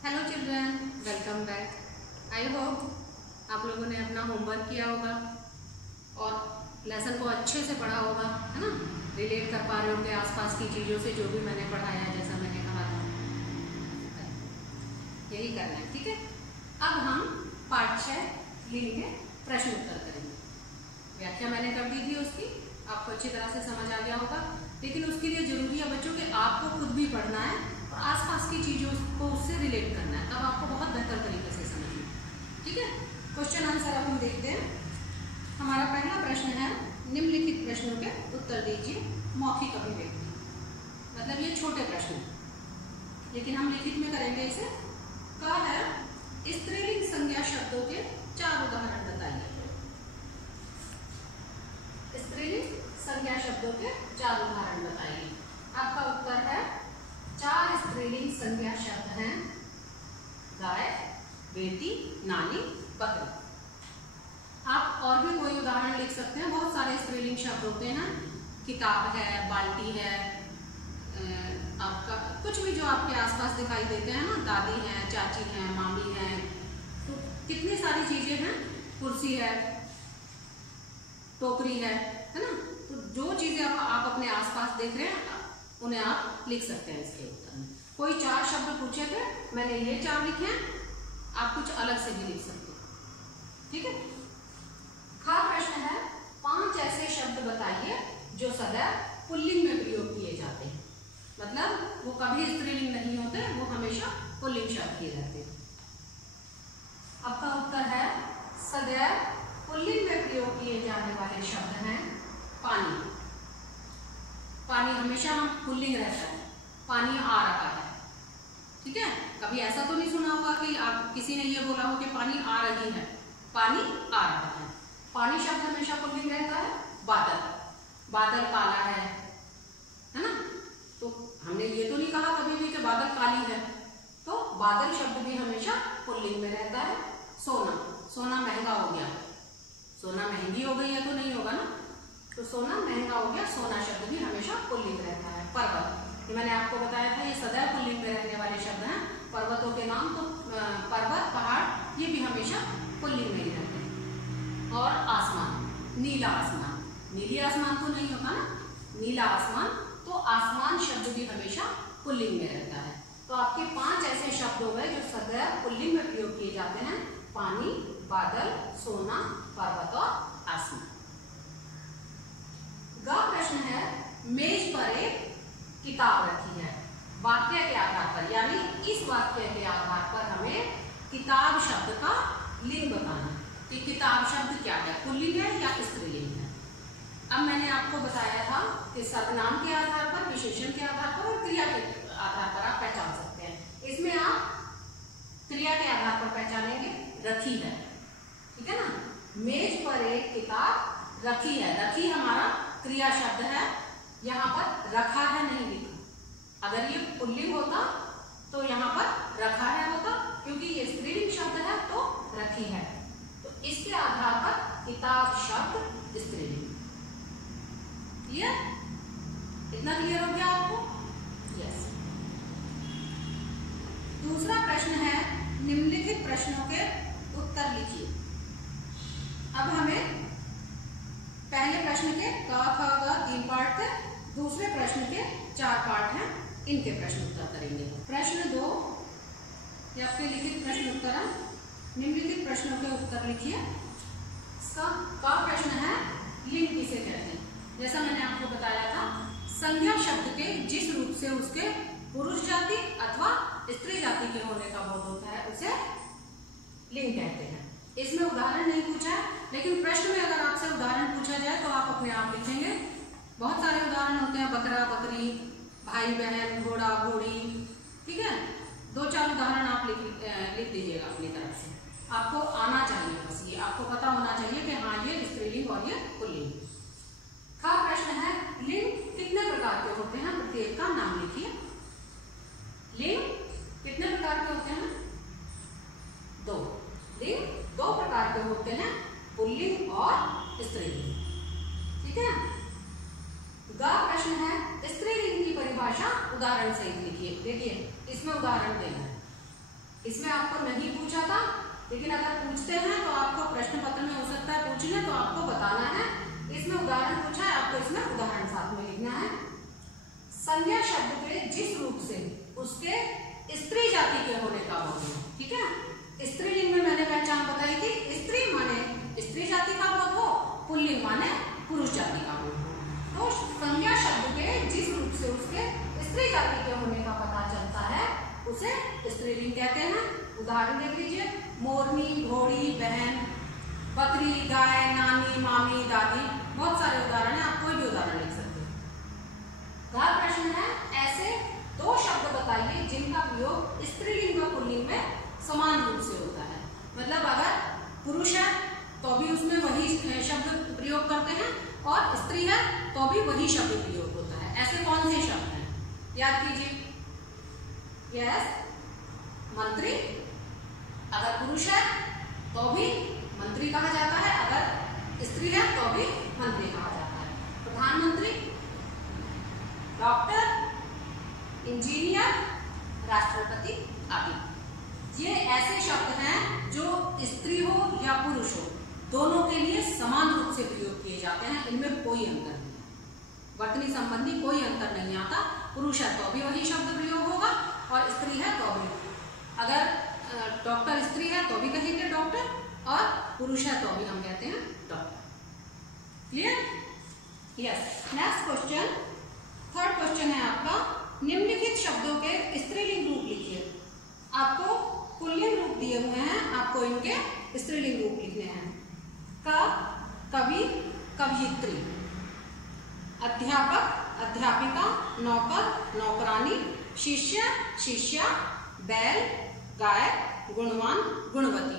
Hello children, welcome back. I hope आप लोगों ने अपना होमवर्क किया होगा और लेसन को अच्छे से पढ़ा होगा, है ना। रिलेट कर पा रहे होंगे आसपास की चीज़ों से, जो भी मैंने पढ़ाया है, जैसा मैंने कहा था यही करना है, ठीक है। अब हम पार्ट 6 लेंगे, प्रश्न उत्तर करेंगे। व्याख्या मैंने कर दी थी उसकी, आपको अच्छी तरह से समझ आ गया होगा, लेकिन उसके लिए जरूरी है बच्चों कि आपको खुद भी पढ़ना है और आसपास की चीज़ों को उससे रिलेट करना है, तब आपको बहुत बेहतर तरीके से समझना, ठीक है। क्वेश्चन आंसर अब हम देखते हैं। हमारा पहला प्रश्न है, निम्नलिखित प्रश्नों के उत्तर दीजिए मौखिक अभिव्यक्ति। मतलब ये छोटे प्रश्न हैं, लेकिन हम लिखित में करेंगे इसे। कहा है स्त्रीलिंग संज्ञा शब्दों के 4 उदाहरण बताइए। स्त्रीलिंग संज्ञा शब्दों के 4 उदाहरण बताइए। आपका उत्तर है 4 स्त्रीलिंग संज्ञा शब्द हैं, गाय, बेटी, नानी, बकरी। आप और भी कोई उदाहरण लिख सकते हैं, बहुत सारे स्त्रीलिंग शब्द होते हैं। किताब है, बाल्टी है, आपका कुछ भी जो आपके आसपास दिखाई देते हैं ना, दादी है, चाची है, मामी है, तो कितनी सारी चीजें हैं। कुर्सी है, टोकरी है ना। तो जो चीजें आप अपने आसपास देख रहे हैं उन्हें आप लिख सकते हैं इसके उत्तर में। कोई 4 शब्द पूछे थे, मैंने ये 4 लिखे हैं, आप कुछ अलग से भी लिख सकते हैं, ठीक है। खा प्रश्न है 5 ऐसे शब्द बताइए जो सदैव पुल्लिंग में प्रयोग किए जाते हैं। मतलब वो कभी स्त्रीलिंग नहीं होते, वो हमेशा पुल्लिंग शब्द ही रहते हैं। आपका उत्तर है सदैव पुल्लिंग में प्रयोग किए जाने वाले शब्द हैं पानी। पानी हमेशा पुल्लिंग रहता है, पानी आ रहा है, ठीक है। कभी ऐसा तो नहीं सुना होगा कि आप किसी ने ये बोला हो कि पानी आ रही है, पानी आ रहा है। पानी शब्द हमेशा पुल्लिंग रहता है। बादल, बादल काला है ना। तो हमने ये तो नहीं कहा कभी भी कि बादल काली है, तो बादल शब्द भी हमेशा पुल्लिंग में रहता है। सोना, सोना महंगा हो गया, सोना महंगी हो गई है तो नहीं होगा ना, तो सोना महंगा हो गया, सोना शब्द भी हमेशा पुल्लिंग रहता है। पर्वत, ये मैंने आपको बताया था, ये सदैव पुल्लिंग में रहने वाले शब्द हैं। पर्वतों के नाम तो पर्वत, पहाड़, ये भी हमेशा पुल्लिंग में ही रहते हैं। और आसमान, नीला आसमान, नीली आसमान तो नहीं होगा ना, नीला आसमान, तो आसमान शब्द भी हमेशा पुल्लिंग में रहता है। तो आपके 5 ऐसे शब्द हो गए जो सदैव पुल्लिंग में प्रयोग किए जाते हैं, पानी, बादल, सोना, पर्वत और आसमान। ग प्रश्न है, मेज पर एक किताब रखी है, वाक्य के आधार पर, यानी इस वाक्य के आधार पर हमें किताब शब्द का लिंग बताना कि किताब शब्द क्या है, पुल्लिंग है या स्त्रीलिंग है। अब मैंने आपको बताया था कि सर्वनाम के आधार पर, विशेषण के आधार पर और क्रिया के आधार पर आप पहचान सकते हैं। इसमें आप क्रिया के आधार पर पहचानेंगे, रखी है, ठीक है ना। मेज पर एक किताब रखी है, रखी हमारा क्रिया शब्द है, यहाँ पर रखा है नहीं लिखा। अगर ये पुल्लिंग होता तो यहाँ पर रखा है होता, क्योंकि ये स्त्रीलिंग शब्द है तो रखी है, तो इसके आधार पर किताब शब्द स्त्रीलिंग। क्लियर? इतना क्लियर हो गया आपको? यस। दूसरा प्रश्न है, निम्नलिखित प्रश्नों के उत्तर लिखिए। अब हमें पहले प्रश्न के क ख ग 3 पार्ट थे, दूसरे प्रश्न के 4 पार्ट हैं, इनके प्रश्न उत्तर करेंगे। प्रश्न 2 या आपके लिखित प्रश्न उत्तर, निम्नलिखित प्रश्नों के उत्तर लिखिए। इसका क प्रश्न है, लिंग किसे कहते हैं। जैसा मैंने आपको बताया था, संज्ञा शब्द के जिस रूप से उसके पुरुष जाति अथवा स्त्री जाति के होने का बोध होता है उसे लिंग कहते हैं। इसमें उदाहरण नहीं पूछा है, लेकिन प्रश्न में अगर आपसे उदाहरण पूछा जाए तो आप अपने आप लिखेंगे। बहुत सारे उदाहरण होते हैं, बकरा, बकरी, भाई बहन, घोड़ा, घोड़ी, ठीक है। 2-4 उदाहरण आप लिख दीजिएगा अपनी तरफ से। आपको आना चाहिए, बस ये आपको पता होना चाहिए कि हाँ ये स्त्रीलिंग और ये पुल्लिंग। खा प्रश्न है, लिंग कितने प्रकार के होते हैं, प्रत्येक का नाम लिखिए। लिंग कितने प्रकार के होते हैं? 2। लिंग 2 प्रकार के होते हैं, पुल्लिंग और स्त्रीलिंग, ठीक है। ग प्रश्न है, स्त्रीलिंग की परिभाषा उदाहरण सहित लिखिए। देखिए इसमें उदाहरण देना है। आपको नहीं पूछा था, लेकिन अगर पूछते हैं तो आपको प्रश्न पत्र में हो सकता है पूछ ले, तो आपको बताना है। इसमें उदाहरण पूछा है, आपको इसमें उदाहरण साथ में लिखना है। संज्ञा शब्द के जिस रूप से उसके स्त्री जाति के होने का बोध हो, ठीक है। स्त्रीलिंग में मैंने पहचान बताई थी, स्त्री माने स्त्री जाति का बोध हो, पुल्लिंग माने पुरुष जाति का बोध हो। तो संज्ञा शब्द के जिस रूप से उसके स्त्री जाति के होने का पता चलता है उसे स्त्रीलिंग कहते हैं। उदाहरण देख लीजिए, मोरनी, घोड़ी, बहन, बकरी, गाय, नानी, मामी, दादी, बहुत सारे उदाहरण है, आप कोई भी उदाहरण लिख सकते हो। अगला प्रश्न है, ऐसे दो शब्द बताइए जिनका प्रयोग स्त्रीलिंग व पुल्लिंग में समान रूप से होता है। मतलब अगर पुरुष है तो भी उसमें वही शब्द प्रयोग करते हैं, और स्त्री है तो भी वही शब्द प्रयोग होता है। ऐसे कौन से शब्द हैं, याद कीजिए। यस, मंत्री, अगर पुरुष है तो भी मंत्री कहा जाता है, अगर स्त्री है तो भी मंत्री कहा जाता है। प्रधानमंत्री, डॉक्टर, इंजीनियर, राष्ट्रपति आदि। ये ऐसे शब्द हैं जो स्त्री हो या पुरुष हो, दोनों के लिए समान रूप से प्रयोग किए जाते हैं, इनमें कोई अंतर नहीं है। वर्तनी संबंधी कोई अंतर नहीं आता। पुरुष है तो भी वही शब्द प्रयोग होगा, और स्त्री है तो भी। अगर डॉक्टर स्त्री है तो भी कहेंगे डॉक्टर, और पुरुष है तो भी हम कहते हैं doctor. Clear? Yes. Next question, third question है आपका, निम्नलिखित शब्दों के स्त्रीलिंग रूप लिखिए। आपको पुल्लिंग रूप दिए हुए हैं, आपको इनके स्त्रीलिंग रूप लिखने हैं। कवि, कवयित्री, अध्यापक, अध्यापिका, नौकर, नौकरानी, शिष्य, शिष्या, बैल, गाय, गुणवान, गुणवती।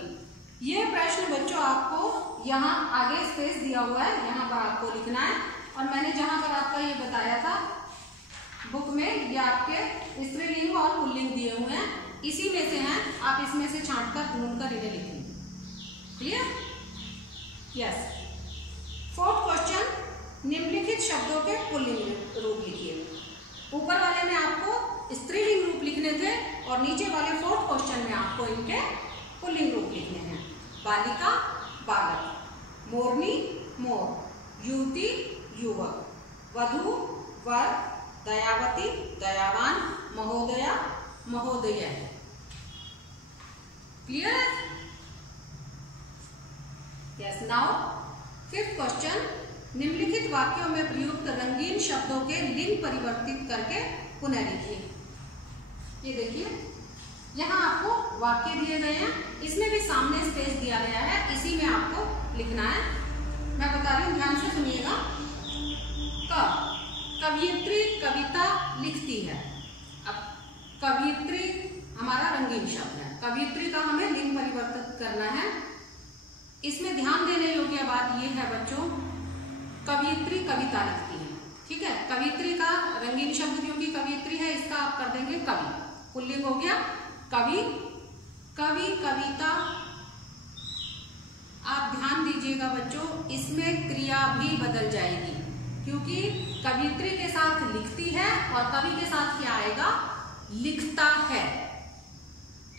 ये प्रश्न बच्चों आपको यहाँ आगे स्पेस दिया हुआ है, यहाँ पर आपको लिखना है। और मैंने जहाँ पर आपका ये बताया था बुक में, ये आपके स्त्रीलिंग और पुल्लिंग दिए हुए हैं, इसी में से हैं, आप इसमें से छांट कर ढूंढ कर इन्हें लिखेंगे। क्लियर? यस। फोर्थ क्वेश्चन, निम्नलिखित शब्दों के पुल्लिंग रूप लिखिए। ऊपर वाले में आपको स्त्रीलिंग रूप लिखने थे, और नीचे वाले फोर्थ क्वेश्चन में आपको इनके पुल्लिंग रूप लिखने हैं। बालिका, बालक, मोरनी, मोर, युवती, युवक, वधू, वर, दयावती, दयावान, महोदया, महोदय। Clear? Yes. Now fifth question, निम्नलिखित वाक्यों में प्रयुक्त रंगीन शब्दों के लिंग परिवर्तित करके पुनः लिखिए। ये देखिए, यहाँ आपको वाक्य दिए गए हैं, इसमें भी सामने स्पेस दिया गया है, इसी में आपको लिखना है। मैं बता रही हूँ, ध्यान से सुनिएगा। कवयित्री कविता लिखती है। अब कवयित्री हमारा रंगीन शब्द है, कवयित्री का हमें लिंग परिवर्तित करना है। इसमें ध्यान देने योग्य बात यह है बच्चों, कवयित्री कविता लिखती है, ठीक है। कवयित्री का रंगीन शब्द क्योंकि कवयित्री है, इसका आप कर देंगे कवि, पुल्लिंग हो गया कवि, कवि, कविता। आप ध्यान दीजिएगा बच्चों, इसमें क्रिया भी बदल जाएगी, क्योंकि कवयित्री के साथ लिखती है और कवि के साथ क्या आएगा, लिखता है,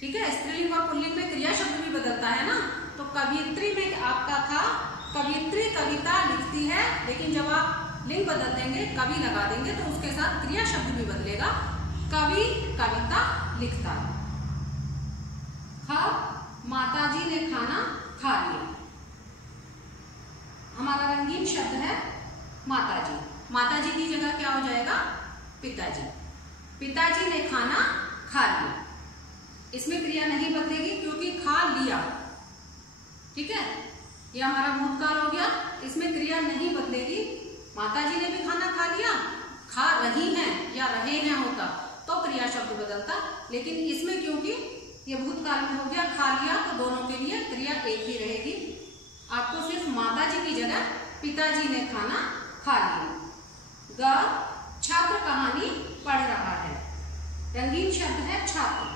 ठीक है। स्त्रीलिंग और पुल्लिंग में क्रिया शब्द भी बदलता है ना, तो कवयित्री में आपका था कवयित्री कविता लिखती है, लेकिन जब आप लिंग बदल देंगे, कवि लगा देंगे, तो उसके साथ क्रिया शब्द भी बदलेगा, कवि कविता लिखता है। माताजी ने खाना खा लिया। हमारा रंगीन शब्द है माताजी, माताजी की जगह क्या हो जाएगा, पिताजी। पिताजी ने खाना खा लिया, इसमें क्रिया नहीं बदलेगी क्योंकि खा लिया, ठीक है। यह हमारा भूतकाल हो गया, इसमें क्रिया नहीं बदलेगी। माताजी ने भी खाना खा लिया, खा रही हैं या रहे हैं होता तो क्रिया शब्द बदलता, लेकिन इसमें क्योंकि ये भूतकाल में हो गया, खा लिया, तो दोनों के लिए क्रिया एक ही रहेगी। आपको सिर्फ माताजी की जगह पिताजी ने खाना खा लिया। छात्र कहानी पढ़ रहा है, रंगीन शब्द है छात्र,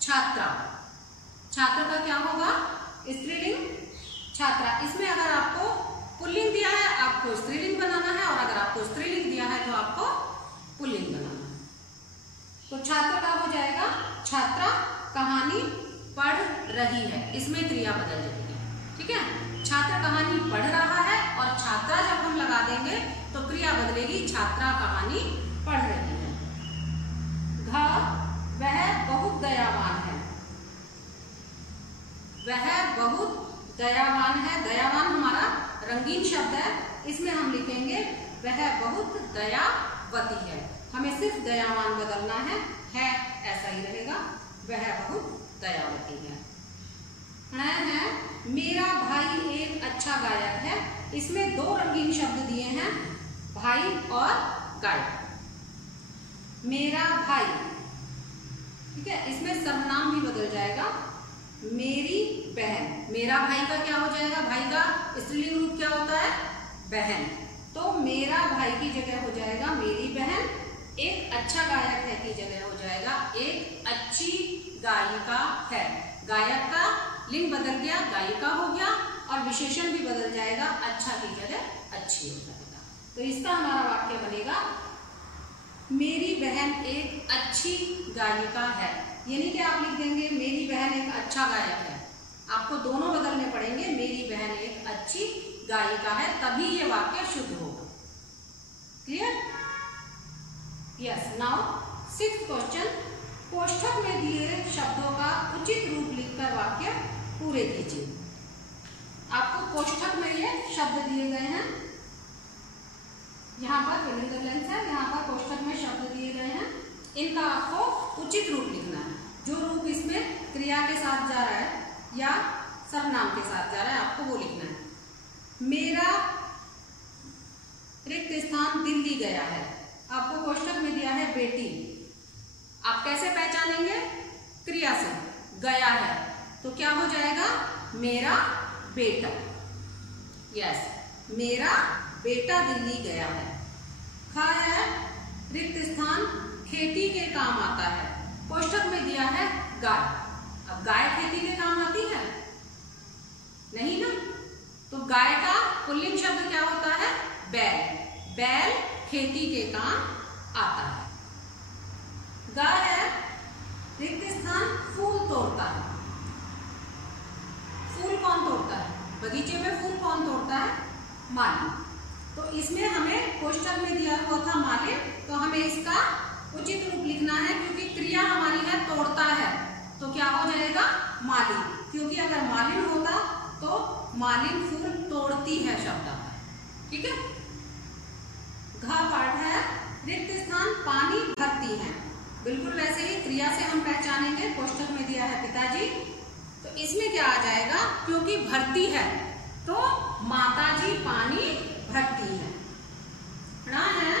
छात्रा। छात्र का क्या होगा, स्त्रीलिंग छात्रा। इसमें अगर आपको पुल्लिंग दिया है, आपको स्त्रीलिंग बनाना है, और अगर आपको स्त्रीलिंग दिया है तो आपको पुल्लिंग बनाना है। तो छात्र का हो जाएगा छात्रा कहानी पढ़ रही है, इसमें क्रिया बदल जाएगी। ठीक है, छात्र कहानी पढ़ रहा है और छात्रा जब हम लगा देंगे तो क्रिया बदलेगी, छात्रा कहानी पढ़ रही है। घ, वह बहुत दयावान है, वह बहुत दयावान है। दयावान हमारा रंगीन शब्द है, इसमें हम लिखेंगे वह बहुत दयावती है। हमें सिर्फ दयावान बदलना है ऐसा ही रहेगा, वह बहुत दयावती है। मेरा भाई एक अच्छा गायक है, इसमें दो रंगीन शब्द दिए हैं, भाई और गायक। मेरा भाई, ठीक है, इसमें सर्वनाम भी बदल जाएगा, मेरी बहन। मेरा भाई का क्या हो जाएगा, भाई का स्त्रीलिंग रूप क्या होता है, बहन। तो मेरा भाई की जगह हो जाएगा मेरी बहन। एक अच्छा गायक है की जगह हो जाएगा एक अच्छी गायिका है। गायक का लिंग बदल गया, गायिका हो गया, और विशेषण भी बदल जाएगा, अच्छा की जगह अच्छी हो जाएगा। तो इसका हमारा वाक्य बनेगा मेरी बहन एक अच्छी गायिका है। यानी कि आप लिख देंगे मेरी बहन एक अच्छा गायक है। आपको दोनों बदलने पड़ेंगे, मेरी बहन एक अच्छी गायिका है, तभी ये वाक्य शुद्ध होगा। Clear? Yes. Now 6th question, कोष्ठक में दिए शब्दों का उचित रूप लिखकर वाक्य पूरे कीजिए। आपको कोष्ठक में ये शब्द दिए गए हैं, यहाँ पर फिलिंग द ब्लैंक्स है, यहाँ पर कोष्ठक में शब्द दिए गए हैं, इनका आपको उचित रूप लिखना है। जो रूप इसमें क्रिया के साथ जा रहा है या सर्वनाम के साथ जा रहा है, आपको वो लिखना है। मेरा रिक्त स्थान दिल्ली गया है, आपको कोष्ठक में दिया है बेटी। आप कैसे पहचानेंगे? क्रिया से, गया है तो क्या हो जाएगा, मेरा बेटा। यस, मेरा बेटा दिल्ली गया है। खा है रिक्त स्थान खेती के काम आता है, कोष्ठक में दिया है गाय। अब गाय खेती के काम आती है नहीं ना, तो गाय का पुल्लिंग शब्द क्या होता है, बैल। बैल खेती के काम आता है। गाय है रिक्त स्थान फूल तोड़ता है। फूल कौन तोड़ता है, बगीचे में फूल कौन तोड़ता है, माली। तो इसमें हमें कोष्ठक में दिया हुआ था मालिन, तो हमें इसका उचित रूप लिखना है, क्योंकि क्रिया हमारी है तोड़ता है, तो क्या हो जाएगा, मालिन। क्योंकि अगर मालिन होता तो मालिन फूल तोड़ती है शब्द आता है। ठीक है। घ पाठ है रिक्त स्थान पानी भरती है। बिल्कुल वैसे ही क्रिया से हम पहचानेंगे, कोष्ठक में दिया है पिताजी, तो इसमें क्या आ जाएगा, क्योंकि भरती है तो माताजी पानी भरती है। ना है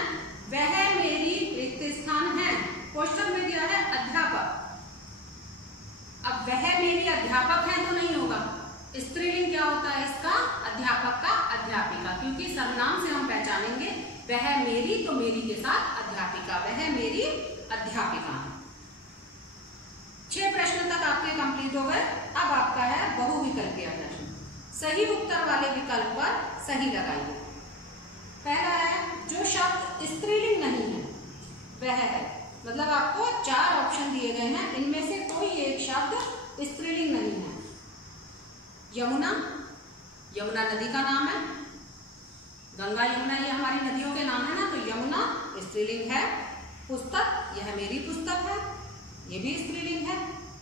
वह मेरी रिक्त स्थान है, कोष्ठक में दिया है अध्यापक। अब वह मेरी अध्यापक है तो नहीं होगा, स्त्रीलिंग क्या होता है इसका, अध्यापक का अध्यापिका, क्योंकि सर्वनाम से हम पहचानेंगे वह मेरी, तो मेरी के साथ अध्यापिका, वह मेरी अध्यापिका है। 6 प्रश्न तक आपके कंप्लीट हो गए। अब आपका है बहुविकल्पीय प्रश्न। सही उत्तर वाले विकल्प पर सही लगाइए। पहला है जो शब्द स्त्रीलिंग नहीं है वह है, मतलब आपको 4 ऑप्शन दिए गए हैं, इनमें से कोई एक शब्द स्त्रीलिंग नहीं है। यमुना, यमुना नदी का नाम है, गंगा यमुना ये हमारी नदियों के नाम है ना, तो यमुना स्त्रीलिंग है। पुस्तक, यह मेरी पुस्तक है, ये भी स्त्रीलिंग है।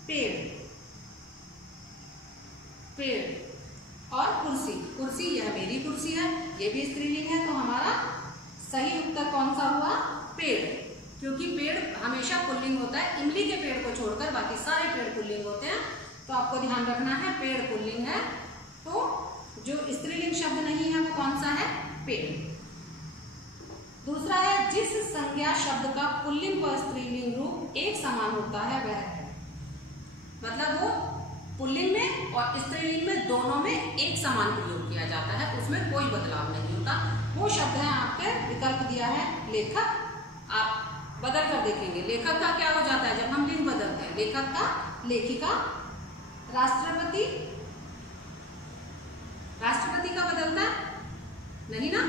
पेड़, पेड़ और कुर्सी, कुर्सी यह मेरी कुर्सी है, ये भी स्त्रीलिंग है। तो हमारा सही उत्तर कौन सा हुआ, पेड़, क्योंकि पेड़ हमेशा पुल्लिंग होता है। इमली के पेड़ को छोड़कर बाकी सारे पेड़ पुल्लिंग होते हैं, तो आपको ध्यान रखना है पेड़ पुल्लिंग है। तो जो स्त्रीलिंग शब्द नहीं है वो कौन सा है, पेड़। दूसरा है जिस संज्ञा शब्द का पुल्लिंग व स्त्रीलिंग रूप एक समान होता है वह है, मतलब वो पुल्लिंग में और स्त्रीलिंग में दोनों में एक समान प्रयोग किया जाता है, उसमें कोई बदलाव नहीं होता। वो शब्द है आपके विकल्प दिया है लेखक। आप बदल कर देखेंगे, लेखक का क्या हो जाता है जब हम लिंग बदलते हैं, लेखक का लेखिका। राष्ट्रपति, राष्ट्रपति का बदलता है नहीं ना,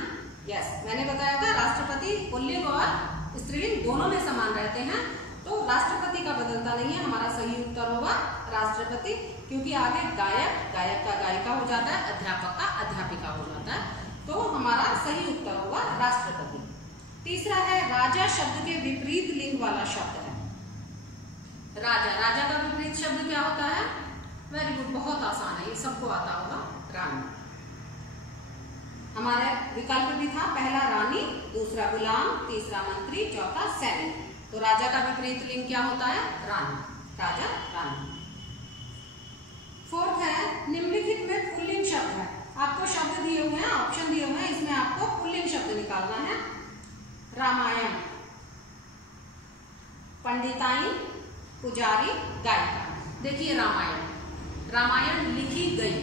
यस मैंने बताया था राष्ट्रपति पुल्लिंग और स्त्रीलिंग दोनों में समान रहते हैं, तो राष्ट्रपति का बदलता नहीं है। हमारा उत्तर होगा राष्ट्रपति, क्योंकि आगे गायक, गायक का गायिका हो जाता है, अध्यापक का अध्यापिका हो जाता है, तो हमारा सही उत्तर होगा राष्ट्रपति। तीसरा है राजा शब्द के विपरीत लिंग वाला शब्द है। राजा, राजा का विपरीत शब्द क्या होता है? वेरी गुड, बहुत आसान है, ये सबको आता होगा, रानी। हमारा विकल्प भी था, पहला रानी, दूसरा गुलाम, तीसरा मंत्री, चौथा सैनिक। तो राजा का विपरीत लिंग क्या होता है? रानी, राजा, रानी। फोर्थ है निम्नलिखित में पुल्लिंग शब्द है। आपको शब्द दिए हुए हैं, ऑप्शन दिए हुए हैं, इसमें आपको पुल्लिंग शब्द निकालना है। रामायण, पंडिताई, पुजारी, गायिका। देखिए रामायण, रामायण लिखी गई,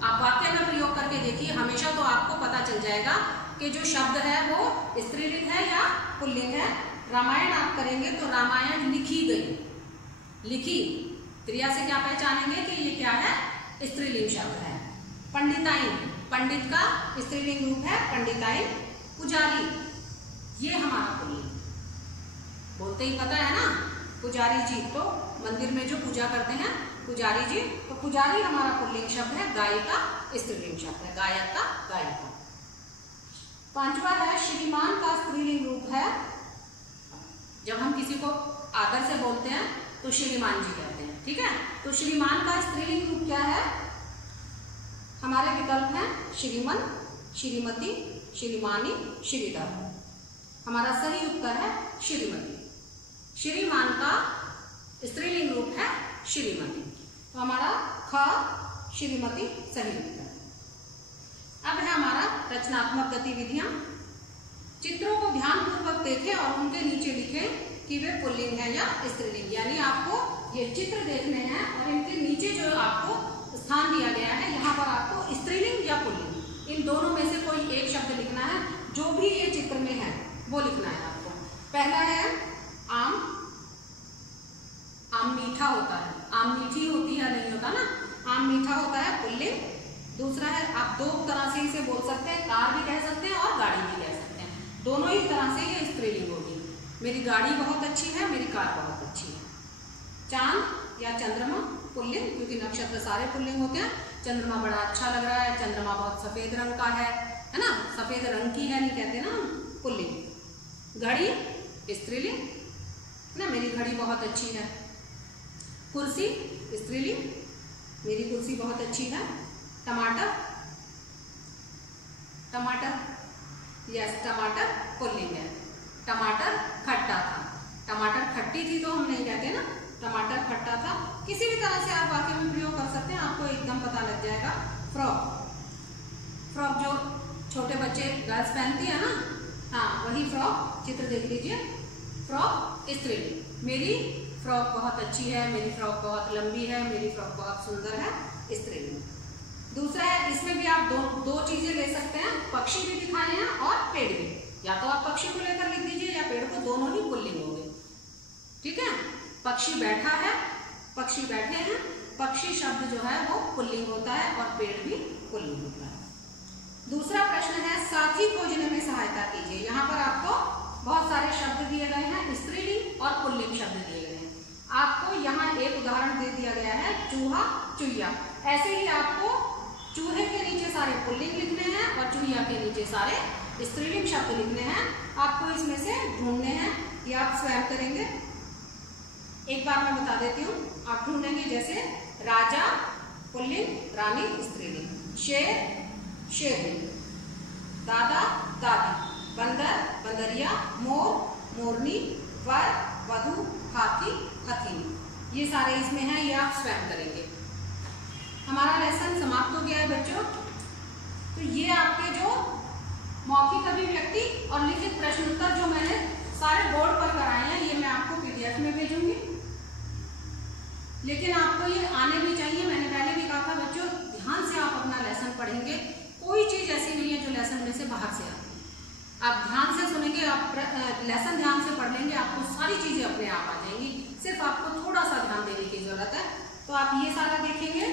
आप वाक्य में प्रयोग करके देखिए, हमेशा तो आपको पता चल जाएगा कि जो शब्द है वो स्त्रीलिंग है या पुल्लिंग है। रामायण आप करेंगे तो रामायण लिखी गई, लिखी क्रिया से क्या पहचानेंगे कि ये क्या है? स्त्रीलिंग शब्द है। पंडिताई, पंडित का स्त्रीलिंग रूप है पंडिताई। पुजारी, ये हमारा पुल्लिंग, बोलते ही पता है ना, पुजारी जी, तो मंदिर में जो पूजा करते हैं पुजारी जी, तो पुजारी हमारा पुल्लिंग शब्द है। गायिका स्त्रीलिंग शब्द है, गायक का गायिका। पांचवा है श्रीमान का स्त्रीलिंग रूप है। जब हम किसी को आदर से बोलते हैं तो श्रीमान जी कहते हैं, ठीक है। तो श्रीमान का स्त्रीलिंग रूप क्या है? हमारे विकल्प हैं श्रीमन, श्रीमती, श्रीमानी, श्रीधर। हमारा सही उत्तर है श्रीमती। श्रीमान का स्त्रीलिंग रूप है श्रीमती, तो हमारा ख श्रीमती सही उत्तर। अब है हमारा रचनात्मक गतिविधियां। चित्रों को ध्यानपूर्वक देखें और उनके नीचे लिखें कि वे पुल्लिंग है या स्त्रीलिंग। यानी आपको ये चित्र देखने हैं और इनके नीचे जो आपको स्थान दिया गया है, यहाँ पर आपको स्त्रीलिंग या पुल्लिंग, इन दोनों में से कोई एक शब्द लिखना है। जो भी ये चित्र में है वो लिखना है आपको। पहला है आम, आम मीठा होता है, आम मीठी होती है नहीं होता ना, आम मीठा होता है, पुल्लिंग। दूसरा है, आप दो तरह से इसे बोल सकते हैं, कार भी कह सकते हैं और गाड़ी भी कह सकते हैं, दोनों ही तरह से ये स्त्रीलिंग होगी। मेरी गाड़ी बहुत अच्छी है, मेरी कार बहुत अच्छी है। चांद या चंद्रमा पुल्लिंग, क्योंकि नक्षत्र सारे पुल्लिंग होते हैं। चंद्रमा बड़ा अच्छा लग रहा है, चंद्रमा बहुत सफेद रंग का है ना, सफेद रंग की है नहीं कहते ना, पुल्लिंग। घड़ी स्त्रीलिंग ना, मेरी घड़ी बहुत अच्छी है। कुर्सी स्त्रीलिंग, मेरी कुर्सी बहुत अच्छी है। टमाटर, टमाटर, यस टमाटर पुल्लिंग है। टमाटर खट्टा था, टमाटर खट्टी थी तो हम नहीं कहते ना, टमाटर खट्टा था। किसी भी तरह से आप वाक्य में प्रयोग कर सकते हैं, आपको एकदम पता लग जाएगा। फ्रॉक, फ्रॉक जो छोटे बच्चे गर्ल्स पहनती है ना, हाँ वही फ्रॉक, चित्र देख लीजिए। फ्रॉक स्त्रीलिंग, मेरी फ्रॉक बहुत अच्छी है, मेरी फ्रॉक बहुत लंबी है, मेरी फ्रॉक बहुत सुंदर है, स्त्रीलिंग। दूसरा है, इसमें भी आप दो चीजें ले सकते हैं, पक्षी भी दिखाए हैं और पेड़ भी। या तो आप पक्षी को लेकर लिख दीजिए या पेड़ को, दोनों ही पुल्लिंग होंगे, ठीक है। पक्षी बैठा है, पक्षी बैठे हैं, पक्षी शब्द जो है वो पुल्लिंग होता है और पेड़ भी पुल्लिंग होता है। दूसरा प्रश्न है, साथी खोजने में सहायता कीजिए। यहाँ पर आपको बहुत सारे शब्द दिए गए हैं, स्त्रीलिंग और पुल्लिंग शब्द दिए गए हैं। आपको यहाँ एक उदाहरण दे दिया गया है, चूहा, चुहिया। ऐसे ही आपको चूहे के नीचे सारे पुल्लिंग लिखने हैं और चुहिया के नीचे सारे स्त्रीलिंग शब्द लिखने हैं। आपको इसमें से ढूंढने हैं, ये आप स्वयं करेंगे। एक बार मैं बता देती हूँ, आप ढूंढेंगे जैसे राजा पुल्लिंग, रानी स्त्रीलिंग, शेर शेरनी, दादा दादी, बंदर बंदरिया, मोर मोरनी, वर वधु, हाथी हथीनी, ये सारे इसमें हैं, ये आप स्वयं करेंगे। हमारा लेसन समाप्त हो गया है बच्चों। तो ये आपके जो मौखिक अभिव्यक्ति और लिखित प्रश्न उत्तर जो मैंने सारे बोर्ड पर कराए हैं, ये मैं आपको PDF में भेजूंगी। लेकिन आपको ये आने भी चाहिए, मैंने पहले भी कहा था बच्चों, ध्यान से आप अपना लेसन पढ़ेंगे। कोई चीज ऐसी नहीं है जो लेसन में से बाहर से आती है। आप ध्यान से सुनेंगे, आप लेसन ध्यान से पढ़ लेंगे, आपको सारी चीजें अपने आप आ जाएंगी। सिर्फ आपको थोड़ा सा ध्यान देने की जरूरत है। तो आप ये सारा देखेंगे,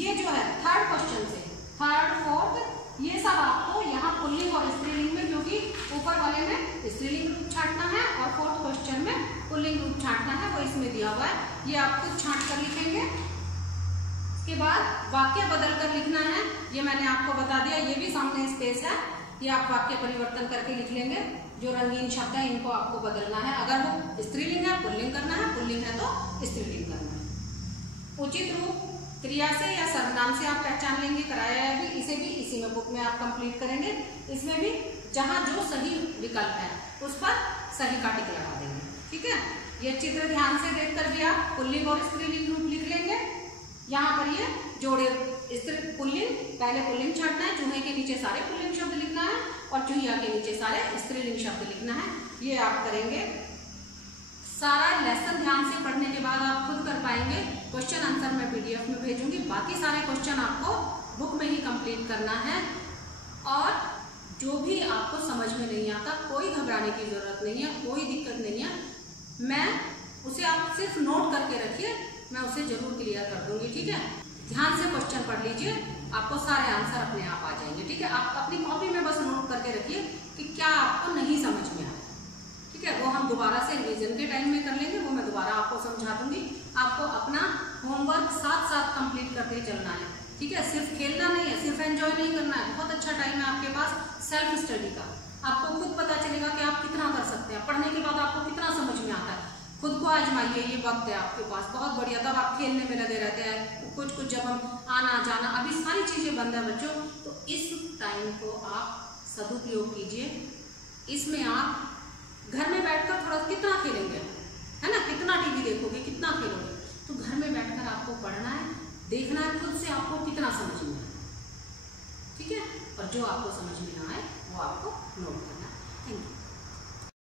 ये जो है थर्ड क्वेश्चन से थर्ड फोर्थ, ये सब आपको यहाँ पुल्लिंग और स्त्रीलिंग में, क्योंकि ऊपर वाले में स्त्रीलिंग रूप छांटना है और फोर्थ क्वेश्चन में पुल्लिंग रूप छांटना है, वो इसमें दिया हुआ है। ये आप खुद छांट कर लिखेंगे। इसके बाद वाक्य बदल कर लिखना है, ये मैंने आपको बता दिया, ये भी सामने स्पेस है, ये आप वाक्य परिवर्तन करके लिख लेंगे। जो रंगीन शब्द है इनको आपको बदलना है, अगर वो स्त्रीलिंग है पुल्लिंग करना है, पुल्लिंग है तो स्त्रीलिंग करना है। उचित रूप क्रिया से या सर्वनाम से आप पहचान लेंगे। कराया भी, इसे भी इसी में बुक में आप कंप्लीट करेंगे। इसमें भी जहां जो सही विकल्प है उस पर सही का टिक लगा देंगे। ठीक है, ये चित्र ध्यान से देख कर भी आप पुल्लिंग और स्त्रीलिंग रूप लिख लेंगे। यहाँ पर ये जोड़े पुल्लिंग, पहले पुल्लिंग छांटना है, चूहे के नीचे सारे पुल्लिंग शब्द लिखना है और चूहिया के नीचे सारे स्त्रीलिंग शब्द लिखना है। ये आप करेंगे। सारा लेसन ध्यान से पढ़ने के बाद आप खुद कर पाएंगे। क्वेश्चन आंसर मैं PDF में भेजूंगी, बाकी सारे क्वेश्चन आपको बुक में ही कंप्लीट करना है। और जो भी आपको समझ में नहीं आता, कोई घबराने की जरूरत नहीं है, कोई दिक्कत नहीं है, मैं उसे आप सिर्फ नोट करके रखिए, मैं उसे जरूर क्लियर कर दूंगी। ठीक है, ध्यान से क्वेश्चन पढ़ लीजिए, आपको सारे आंसर अपने आप आ जाएंगे। ठीक है, आप अपनी कॉपी में बस नोट करके रखिए कि क्या आपको नहीं समझ में आया। ठीक है, वो हम दोबारा से रिवीजन के टाइम में कर लेंगे, वो मैं दोबारा आपको समझा दूंगी। आपको अपना होमवर्क साथ साथ कंप्लीट करके चलना है। ठीक है, सिर्फ खेलना नहीं है, सिर्फ एंजॉय नहीं करना है। बहुत अच्छा टाइम है आपके पास सेल्फ स्टडी का, आपको खुद पता चलेगा कि आप कितना कर सकते हैं। पढ़ने के बाद आपको कितना समझ में आता है, खुद को आजमाइए, ये वक्त है आपके पास बहुत बढ़िया। तब आप खेलने में लगे रहते हैं, कुछ कुछ जब हम आना जाना, अभी सारी चीजें बंद है बच्चों, तो इस टाइम को आप सदुपयोग कीजिए। इसमें आप घर में बैठकर थोड़ा कितना खेलेंगे, है ना, कितना TV देखोगे, कितना खेलोगे, तो घर में बैठकर आपको पढ़ना है, देखना है खुद से आपको कितना समझ में आए। ठीक है, और जो आपको समझ में ना आए वो आपको नोट करना है। Thank you.